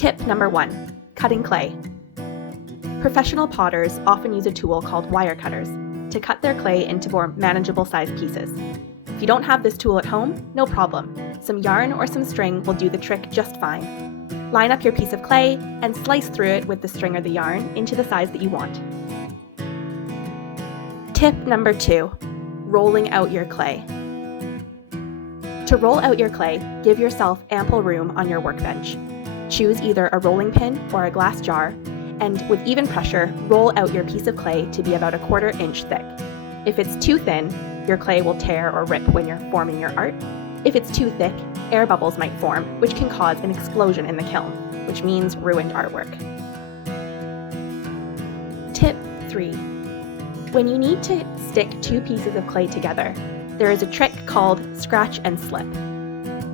Tip number 1, cutting clay. Professional potters often use a tool called wire cutters to cut their clay into more manageable sized pieces. If you don't have this tool at home, no problem. Some yarn or some string will do the trick just fine. Line up your piece of clay and slice through it with the string or the yarn into the size that you want. Tip number 2, rolling out your clay. To roll out your clay, give yourself ample room on your workbench. Choose either a rolling pin or a glass jar, and with even pressure, roll out your piece of clay to be about 1/4 inch thick. If it's too thin, your clay will tear or rip when you're forming your art. If it's too thick, air bubbles might form, which can cause an explosion in the kiln, which means ruined artwork. Tip 3. When you need to stick 2 pieces of clay together, there is a trick called scratch and slip.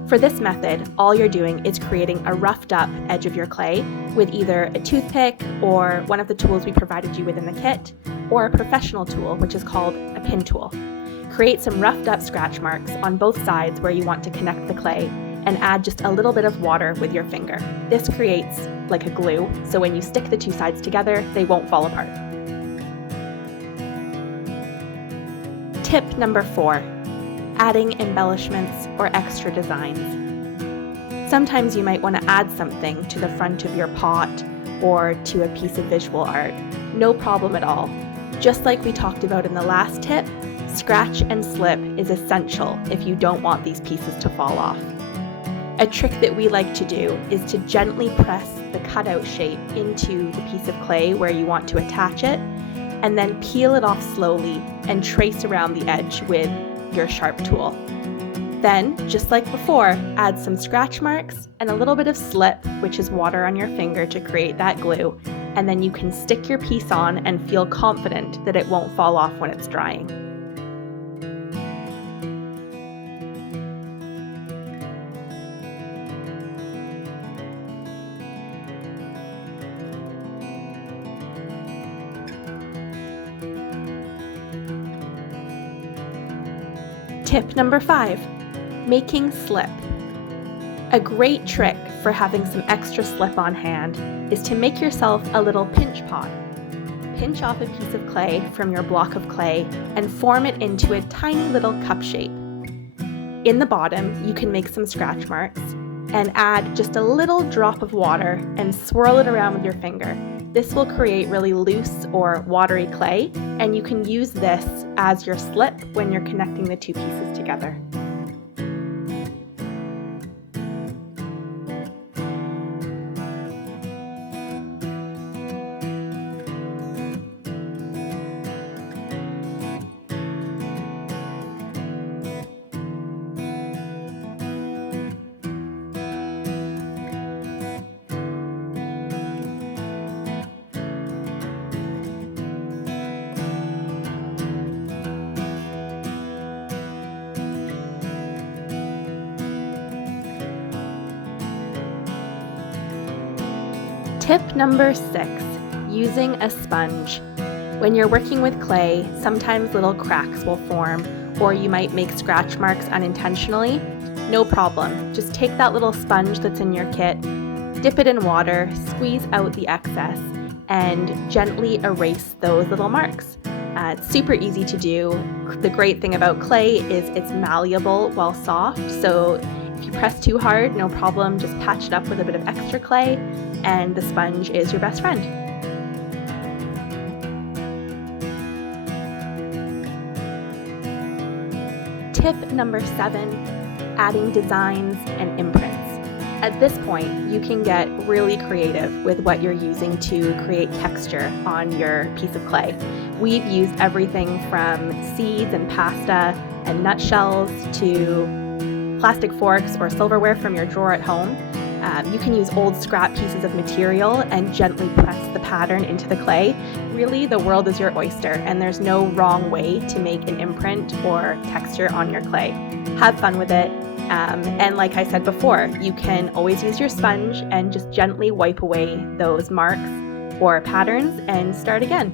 For this method, all you're doing is creating a roughed up edge of your clay with either a toothpick or one of the tools we provided you with in the kit, or a professional tool, which is called a pin tool. Create some roughed up scratch marks on both sides where you want to connect the clay, and add just a little bit of water with your finger. This creates like a glue, so when you stick the 2 sides together, they won't fall apart. Tip number 4, adding embellishments or extra designs. Sometimes you might want to add something to the front of your pot or to a piece of visual art. No problem at all. Just like we talked about in the last tip, scratch and slip is essential if you don't want these pieces to fall off. A trick that we like to do is to gently press the cutout shape into the piece of clay where you want to attach it, and then peel it off slowly and trace around the edge with your sharp tool. Then, just like before, add some scratch marks and a little bit of slip, which is water on your finger to create that glue, and then you can stick your piece on and feel confident that it won't fall off when it's drying. Tip number 5, making slip. A great trick for having some extra slip on hand is to make yourself a little pinch pot. Pinch off a piece of clay from your block of clay and form it into a tiny little cup shape. In the bottom, you can make some scratch marks and add just a little drop of water and swirl it around with your finger. This will create really loose or watery clay, and you can use this as your slip when you're connecting the 2 pieces together. Tip number 6, using a sponge. When you're working with clay, sometimes little cracks will form, or you might make scratch marks unintentionally. No problem. Just take that little sponge that's in your kit, dip it in water, squeeze out the excess, and gently erase those little marks. It's super easy to do. The great thing about clay is it's malleable while soft, so if you press too hard, no problem, just patch it up with a bit of extra clay, and the sponge is your best friend. Tip number 7, adding designs and imprints. At this point, you can get really creative with what you're using to create texture on your piece of clay. We've used everything from seeds and pasta and nutshells to plastic forks or silverware from your drawer at home. You can use old scrap pieces of material and gently press the pattern into the clay. Really, the world is your oyster, and there's no wrong way to make an imprint or texture on your clay. Have fun with it. And like I said before, you can always use your sponge and just gently wipe away those marks or patterns and start again.